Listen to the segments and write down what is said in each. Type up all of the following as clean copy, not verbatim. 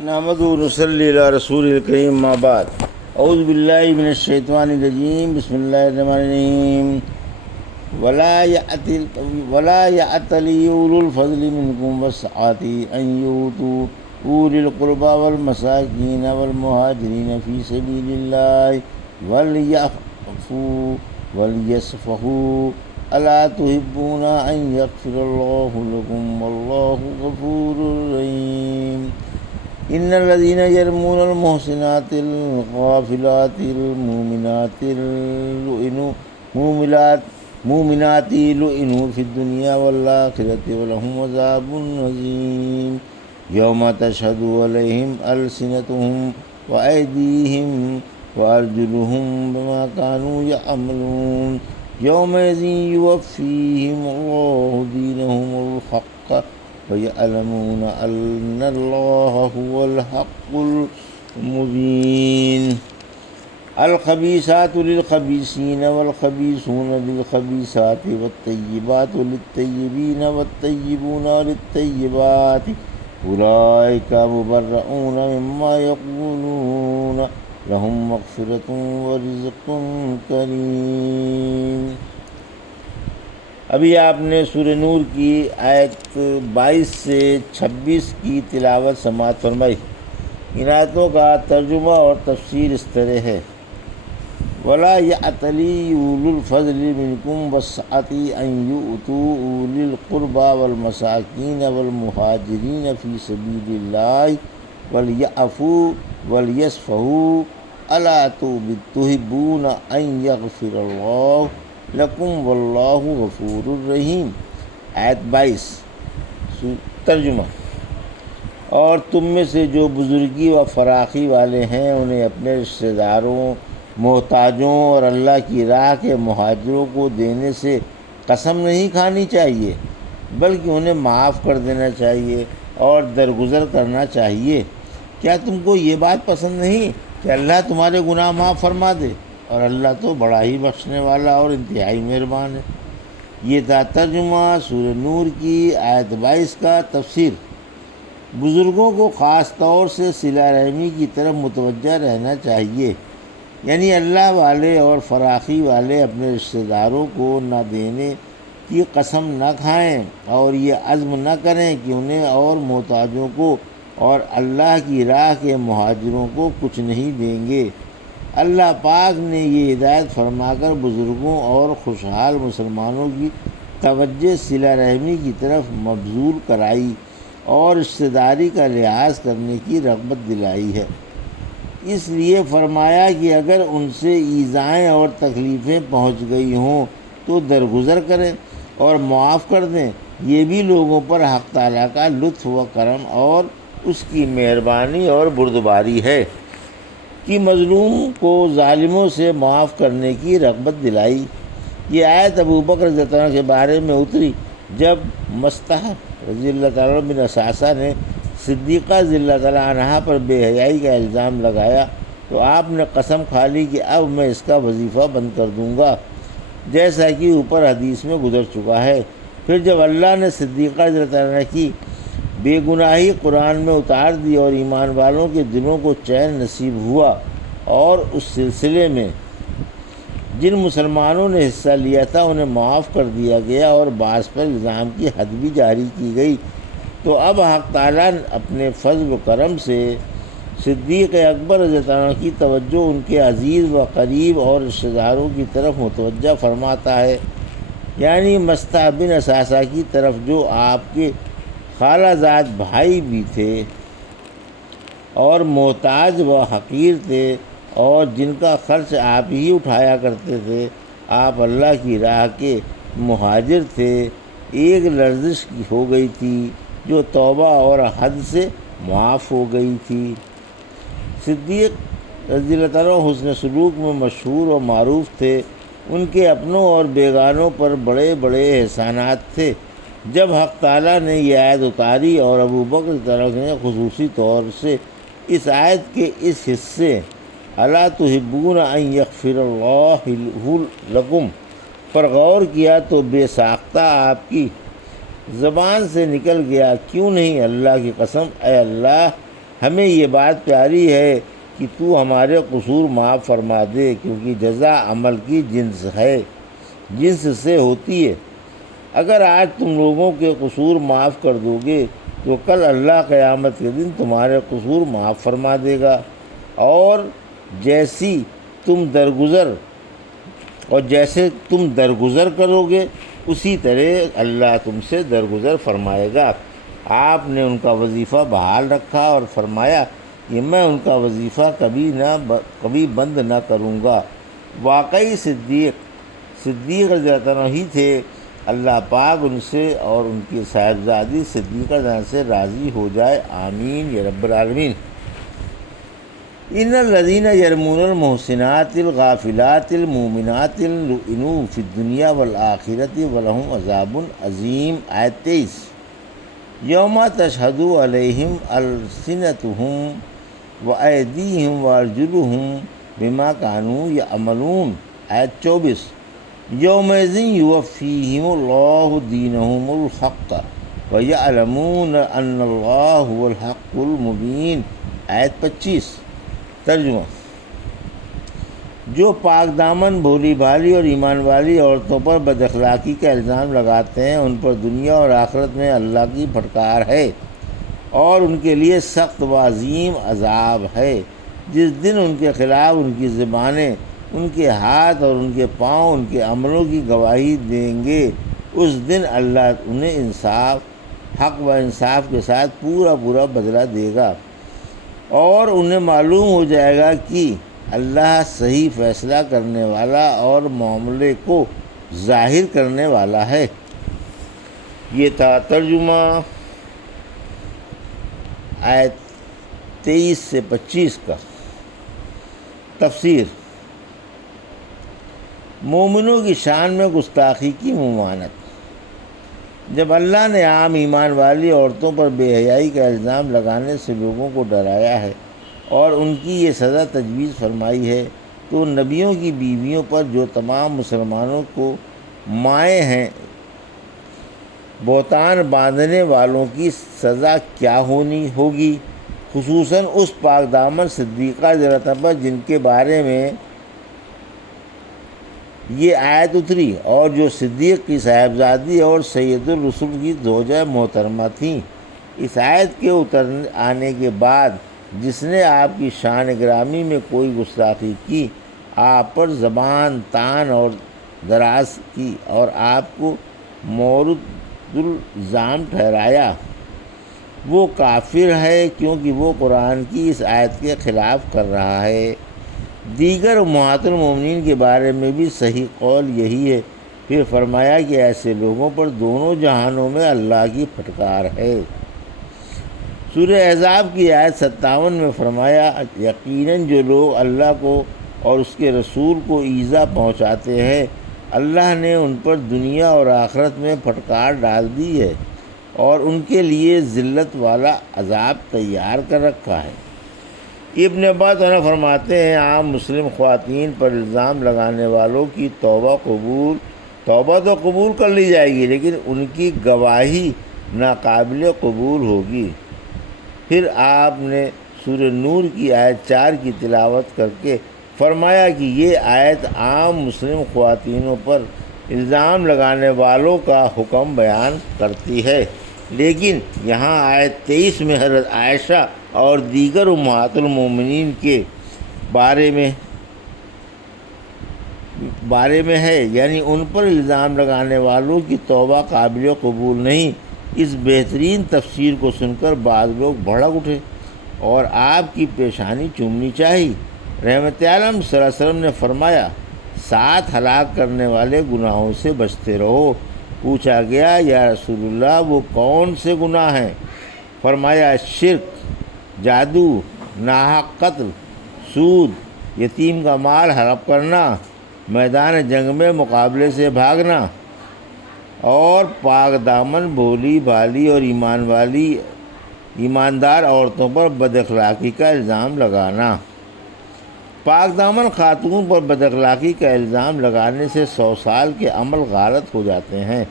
نحمدہ و نصلی علی رسول الکریم ما بعد اعوذ باللہ من الشیطان الرجیم بسم اللہ الرحمن الرحیم ولا یأتلی اولو الفضل منکم والسعۃ ان یؤتوا اولی القربى والمساکین والمہاجرین فی سبیل اللہ ولیعفوا ولیصفحوا الا تحبون ان یغفر اللہ لکم واللہ غفور رحیم ان الذين يرمون المحصنات الغافلات المؤمنات لعنوا في الدنيا والآخرة ولهم عذاب عظيم يوم تشهد عليهم ألسنتهم وأيديهم وأرجلهم بما كانوا يعملون يومئذ يوفيهم الله دينهم الحق وَيَعْلَمُونَ أَنَّ اللَّهَ هُوَ الْحَقُّ الْمُبِينُ الخبيثات للخبيثين والخبيثون للخبيثات والطيبات للطيبين والطيبون للطيبات أولئك مبرؤون مما يقولون لهم مغفرة ورزق كريم۔ ابھی آپ نے سورہ نور کی آیت 22 سے 26 کی تلاوت سماعت فرمائی۔ ان آیتوں کا ترجمہ اور تفسیر اس طرح ہے: وَلَا يَأْتَلِ أُولُو الْفَضْلِ مِنْكُمْ وَالسَّعَةِ أَنْ يُؤْتُوا أُولِي الْقُرْبَى وَالْمَسَاكِينَ وَالْمُهَاجِرِينَ فِي سَبِيلِ اللَّهِ وَلْيَعْفُوا وَلْيَصْفَحُوا أَلَا تُحِبُّونَ أَنْ يَغْفِرَ اللَّهُ لکم واللہ غفور الرحیم۔ آیت 22 ترجمہ: اور تم میں سے جو بزرگی و فراخی والے ہیں انہیں اپنے رشتہ داروں، محتاجوں اور اللہ کی راہ کے مہاجروں کو دینے سے قسم نہیں کھانی چاہیے، بلکہ انہیں معاف کر دینا چاہیے اور درگزر کرنا چاہیے۔ کیا تم کو یہ بات پسند نہیں کہ اللہ تمہارے گناہ معاف فرما دے؟ اور اللہ تو بڑا ہی بخشنے والا اور انتہائی مہربان ہے۔ یہ تھا ترجمہ سورہ نور کی آیت 22 کا تفسیر۔ بزرگوں کو خاص طور سے صلہ رحمی کی طرف متوجہ رہنا چاہیے، یعنی اللہ والے اور فراخی والے اپنے رشتہ داروں کو نہ دینے کی قسم نہ کھائیں اور یہ عزم نہ کریں کہ انہیں اور محتاجوں کو اور اللہ کی راہ کے مہاجروں کو کچھ نہیں دیں گے۔ اللہ پاک نے یہ ہدایت فرما کر بزرگوں اور خوشحال مسلمانوں کی توجہ صلہ رحمی کی طرف مبذول کرائی اور رشتہ داری کا لحاظ کرنے کی رغبت دلائی ہے۔ اس لیے فرمایا کہ اگر ان سے ایذائیں اور تکلیفیں پہنچ گئی ہوں تو درگزر کریں اور معاف کر دیں۔ یہ بھی لوگوں پر حق تعالیٰ کا لطف و کرم اور اس کی مہربانی اور بردباری ہے کہ مظلوم کو ظالموں سے معاف کرنے کی رغبت دلائی۔ یہ آیت ابو بکر رضی اللہ عنہ کے بارے میں اتری جب مصطح رضی اللہ تعالیٰ بن اثاثہ نے صدیقہ رضی اللہ تعالیٰ عنہا پر بے حیائی کا الزام لگایا تو آپ نے قسم کھا لی کہ اب میں اس کا وظیفہ بند کر دوں گا، جیسا کہ اوپر حدیث میں گزر چکا ہے۔ پھر جب اللہ نے صدیقہ رضی اللہ تعالیٰ عنہ کی بے گناہی قرآن میں اتار دی اور ایمان والوں کے دلوں کو چین نصیب ہوا اور اس سلسلے میں جن مسلمانوں نے حصہ لیا تھا انہیں معاف کر دیا گیا اور بعض پر الزام کی حد بھی جاری کی گئی، تو اب حق تعالیٰ اپنے فضل و کرم سے صدیق اکبر رضی اللہ عنہ کی توجہ ان کے عزیز و قریب اور رشتہ داروں کی طرف متوجہ فرماتا ہے، یعنی مصطح بن اثاثہ کی طرف جو آپ کے خالہ زاد بھائی بھی تھے اور محتاج و حقیر تھے اور جن کا خرچ آپ ہی اٹھایا کرتے تھے۔ آپ اللہ کی راہ کے مہاجر تھے۔ ایک لرزش ہو گئی تھی جو توبہ اور حد سے معاف ہو گئی تھی۔ صدیق رضی اللہ تعالیٰ حسن سلوک میں مشہور و معروف تھے۔ ان کے اپنوں اور بیگانوں پر بڑے بڑے احسانات تھے۔ جب حق تعالیٰ نے یہ آیت اتاری اور ابو بکر رضی اللہ عنہ نے خصوصی طور سے اس آیت کے اس حصے الا تحبون ان یغفر اللہ لکم پر غور کیا تو بے ساختہ آپ کی زبان سے نکل گیا، کیوں نہیں اللہ کی قسم، اے اللہ ہمیں یہ بات پیاری ہے کہ تو ہمارے قصور معاف فرما دے، کیونکہ جزا عمل کی جنس سے ہوتی ہے۔ اگر آج تم لوگوں کے قصور معاف کر دو گے تو کل اللہ قیامت کے دن تمہارے قصور معاف فرما دے گا، اور جیسے تم درگزر کرو گے اسی طرح اللہ تم سے درگزر فرمائے گا۔ آپ نے ان کا وظیفہ بحال رکھا اور فرمایا کہ میں ان کا وظیفہ کبھی بند نہ کروں گا۔ واقعی صدیق رضی اللہ عنہ ہی تھے۔ اللہ پاک ان سے اور ان کی صاحبزادی صدیقہ جان سے راضی ہو جائے، آمین یا رب العالمین۔ ان الذین یرمون المحصنات الغافلات المؤمنات لعنوا فی الدنیا والآخرۃ ولہم عذاب عظیم۔ آیت 23۔ یوم تشہد علیہم السنتہم وایدیہم وارجلہم بما کانوا یعملون۔ آیت 24۔ یومئذ یوفیہم اللہ دینہم الحق ویعلمون ان اللہ هو الحق المبین۔ آیت 25۔ ترجمہ: جو پاک دامن بھولی بھالی اور ایمان والی عورتوں پر بد اخلاقی کا الزام لگاتے ہیں، ان پر دنیا اور آخرت میں اللہ کی پھٹکار ہے اور ان کے لیے سخت و عظیم عذاب ہے۔ جس دن ان کے خلاف ان کی زبانیں، ان کے ہاتھ اور ان کے پاؤں ان کے عملوں کی گواہی دیں گے، اس دن اللہ انہیں حق و انصاف کے ساتھ پورا بدلہ دے گا، اور انہیں معلوم ہو جائے گا کہ اللہ صحیح فیصلہ کرنے والا اور معاملے کو ظاہر کرنے والا ہے۔ یہ تھا ترجمہ آیت 23 سے 25 کا۔ تفسیر: مومنوں کی شان میں گستاخی کی ممانعت۔ جب اللہ نے عام ایمان والی عورتوں پر بے حیائی کا الزام لگانے سے لوگوں کو ڈرایا ہے اور ان کی یہ سزا تجویز فرمائی ہے، تو نبیوں کی بیویوں پر جو تمام مسلمانوں کو مائیں ہیں بہتان باندھنے والوں کی سزا کیا ہونی ہوگی، خصوصاً اس پاک دامن صدیقہ جنت پر جن کے بارے میں یہ آیت اتری اور جو صدیق کی صاحبزادی اور سید الرسل کی زوجہ محترمہ تھیں۔ اس آیت کے آنے کے بعد جس نے آپ کی شان گرامی میں کوئی گستاخی کی، آپ پر زبان تان اور دراز کی اور آپ کو مورد الزام ٹھہرایا، وہ کافر ہے، کیونکہ وہ قرآن کی اس آیت کے خلاف کر رہا ہے۔ دیگر امہات المومنین کے بارے میں بھی صحیح قول یہی ہے۔ پھر فرمایا کہ ایسے لوگوں پر دونوں جہانوں میں اللہ کی پھٹکار ہے۔ سورہ احزاب کی آیت 57 میں فرمایا، یقیناً جو لوگ اللہ کو اور اس کے رسول کو ایذا پہنچاتے ہیں، اللہ نے ان پر دنیا اور آخرت میں پھٹکار ڈال دی ہے اور ان کے لیے ذلت والا عذاب تیار کر رکھا ہے۔ ابن عباس فرماتے ہیں، عام مسلم خواتین پر الزام لگانے والوں کی توبہ تو قبول کر لی جائے گی، لیکن ان کی گواہی ناقابل قبول ہوگی۔ پھر آپ نے سورہ نور کی آیت 4 کی تلاوت کر کے فرمایا کہ یہ آیت عام مسلم خواتینوں پر الزام لگانے والوں کا حکم بیان کرتی ہے، لیکن یہاں آیت 23 میں حضرت عائشہ اور دیگر امہات المومنین کے بارے میں ہے، یعنی ان پر الزام لگانے والوں کی توبہ قابل قبول نہیں۔ اس بہترین تفسیر کو سن کر بعض لوگ بھڑک اٹھے اور آپ کی پیشانی چومنی چاہی۔ رحمت عالم صلی اللہ علیہ وسلم نے فرمایا، 7 ہلاک کرنے والے گناہوں سے بچتے رہو۔ پوچھا گیا، یا رسول اللہ وہ کون سے گناہ ہیں؟ فرمایا، شرک، جادو، ناحق قتل، سود، یتیم کا مال ہڑپ کرنا، میدان جنگ میں مقابلے سے بھاگنا، اور پاک دامن بھولی بھالی اور ایماندار عورتوں پر بد اخلاقی کا الزام لگانا۔ پاک دامن خاتون پر بد اخلاقی کا الزام لگانے سے 100 سال کے عمل غارت ہو جاتے ہیں۔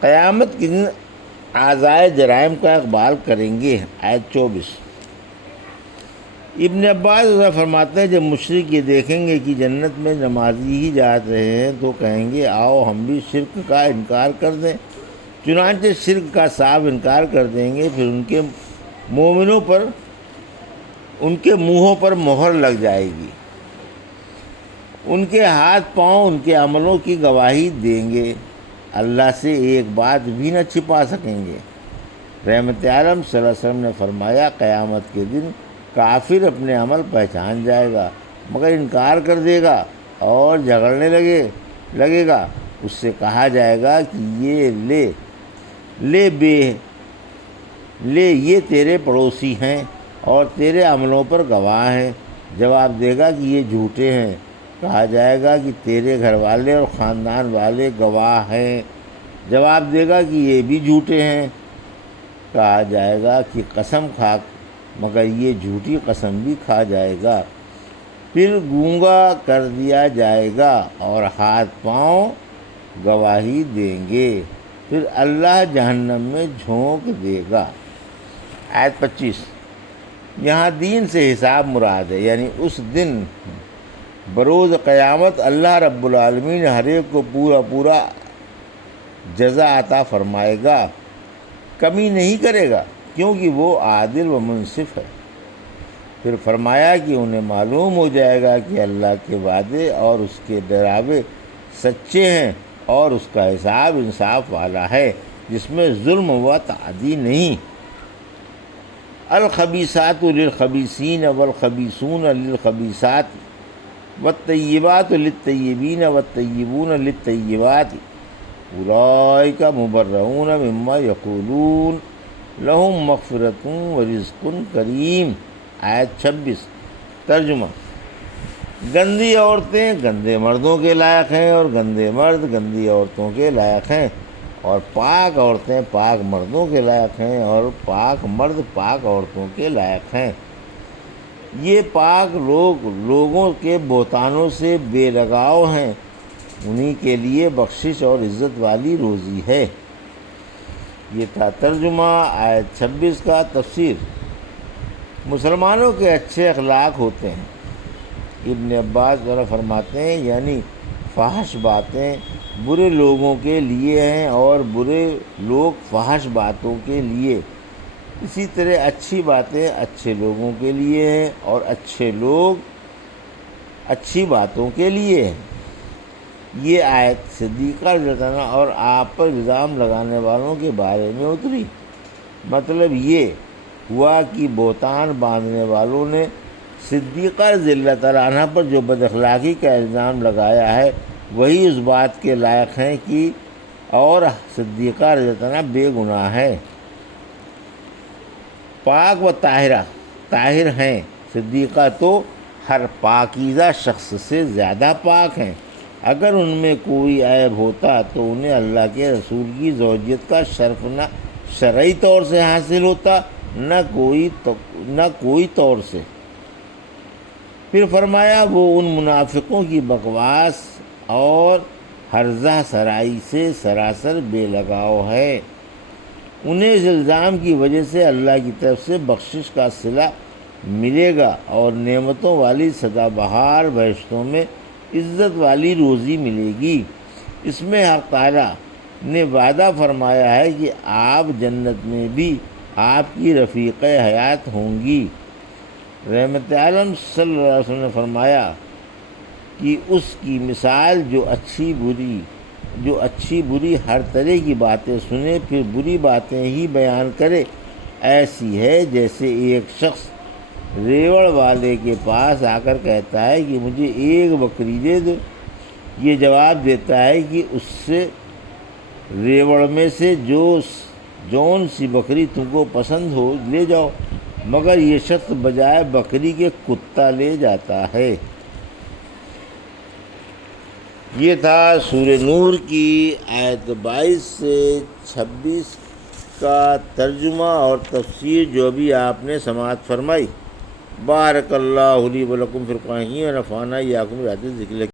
قیامت کے دن اعضائے جرائم کا اقبال کریں گے۔ آیت 24۔ ابن عباس فرماتے ہیں جب مشرک یہ دیکھیں گے کہ جنت میں نمازی ہی جا رہے ہیں تو کہیں گے آؤ ہم بھی شرک کا انکار کر دیں، چنانچہ شرک کا صاف انکار کر دیں گے، پھر ان کے مومنوں پر ان کے منہوں پر مہر لگ جائے گی، ان کے ہاتھ پاؤں ان کے عملوں کی گواہی دیں گے، اللہ سے ایک بات بھی نہ چھپا سکیں گے۔ رحمت عالم صلی اللہ علیہ وسلم نے فرمایا قیامت کے دن کافر اپنے عمل پہچان جائے گا مگر انکار کر دے گا اور جھگڑنے لگے گا۔ اس سے کہا جائے گا کہ لے یہ تیرے پڑوسی ہیں اور تیرے عملوں پر گواہ ہیں۔ جواب دے گا کہ یہ جھوٹے ہیں۔ کہا جائے گا کہ تیرے گھر والے اور خاندان والے گواہ ہیں۔ جواب دے گا کہ یہ بھی جھوٹے ہیں۔ کہا جائے گا کہ قسم کھا مگر یہ جھوٹی قسم بھی کھا جائے گا۔ پھر گونگا کر دیا جائے گا اور ہاتھ پاؤں گواہی دیں گے، پھر اللہ جہنم میں جھونک دے گا۔ آیت 25۔ یہاں دین سے حساب مراد ہے، یعنی اس دن بروز قیامت اللہ رب العالمین ہر ایک کو پورا جزا عطا فرمائے گا، کمی نہیں کرے گا کیونکہ وہ عادل و منصف ہے۔ پھر فرمایا کہ انہیں معلوم ہو جائے گا کہ اللہ کے وعدے اور اس کے ڈراوے سچے ہیں اور اس کا حساب انصاف والا ہے جس میں ظلم و تعدی نہیں۔ الخبیثات للخبیثین والخبیثون للخبیثات والطیبات للطیبین والطیبون للطیبات اولئک مبرؤون مما یقولون لہم مغفرۃ ورزق کریم۔ آیت 26۔ ترجمہ: گندی عورتیں گندے مردوں کے لائق ہیں اور گندے مرد گندی عورتوں کے لائق ہیں، اور پاک عورتیں پاک مردوں کے لائق ہیں اور پاک مرد پاک عورتوں کے لائق ہیں۔ یہ پاک لوگ لوگوں کے بہتانوں سے بے لگاؤ ہیں، انہی کے لیے بخشش اور عزت والی روزی ہے۔ یہ تھا ترجمہ آیت 26 کا۔ تفسیر: مسلمانوں کے اچھے اخلاق ہوتے ہیں۔ ابن عباس ذرا فرماتے ہیں یعنی فحش باتیں برے لوگوں کے لیے ہیں اور برے لوگ فحش باتوں کے لیے، اسی طرح اچھی باتیں اچھے لوگوں کے لیے ہیں اور اچھے لوگ اچھی باتوں کے لیے ہیں۔ یہ آیت صدیقہ رضی اللہ عنہ اور آپ پر الزام لگانے والوں کے بارے میں اتری۔ مطلب یہ ہوا کہ بہتان باندھنے والوں نے صدیقہ رضی اللہ عنہ پر جو بد اخلاقی کا الزام لگایا ہے وہی اس بات کے لائق ہیں کہ اور صدیقہ رضی اللہ عنہ بے گناہ ہے، پاک و طاہر ہیں۔ صدیقہ تو ہر پاکیزہ شخص سے زیادہ پاک ہیں۔ اگر ان میں کوئی عیب ہوتا تو انہیں اللہ کے رسول کی زوجیت کا شرف نہ شرعی طور سے حاصل ہوتا نہ کوئی طور سے۔ پھر فرمایا وہ ان منافقوں کی بکواس اور ہرزہ سرائی سے سراسر بے لگاؤ ہے، انہیں اس الزام کی وجہ سے اللہ کی طرف سے بخشش کا صلہ ملے گا اور نعمتوں والی سدا بہار بہشتوں میں عزت والی روزی ملے گی۔ اس میں حق تعالیٰ نے وعدہ فرمایا ہے کہ آپ جنت میں بھی آپ کی رفیق حیات ہوں گی۔ رحمت عالم صلی اللہ علیہ وسلم نے فرمایا کہ اس کی مثال جو اچھی بری ہر طرح کی باتیں سنے پھر بری باتیں ہی بیان کرے ایسی ہے جیسے ایک شخص ریوڑ والے کے پاس آ کر کہتا ہے کہ مجھے ایک بکری دے دو، یہ جواب دیتا ہے کہ اس سے ریوڑ میں سے جون سی بکری تم کو پسند ہو لے جاؤ، مگر یہ شخص بجائے بکری کے کتا لے جاتا ہے۔ یہ تھا سورہ نور کی آیت 22 سے 26 کا ترجمہ اور تفسیر جو بھی آپ نے سماعت فرمائی۔ بارک اللہ لی و لکم فی القرآن و نفعنا ایاکم بآیات الذکر۔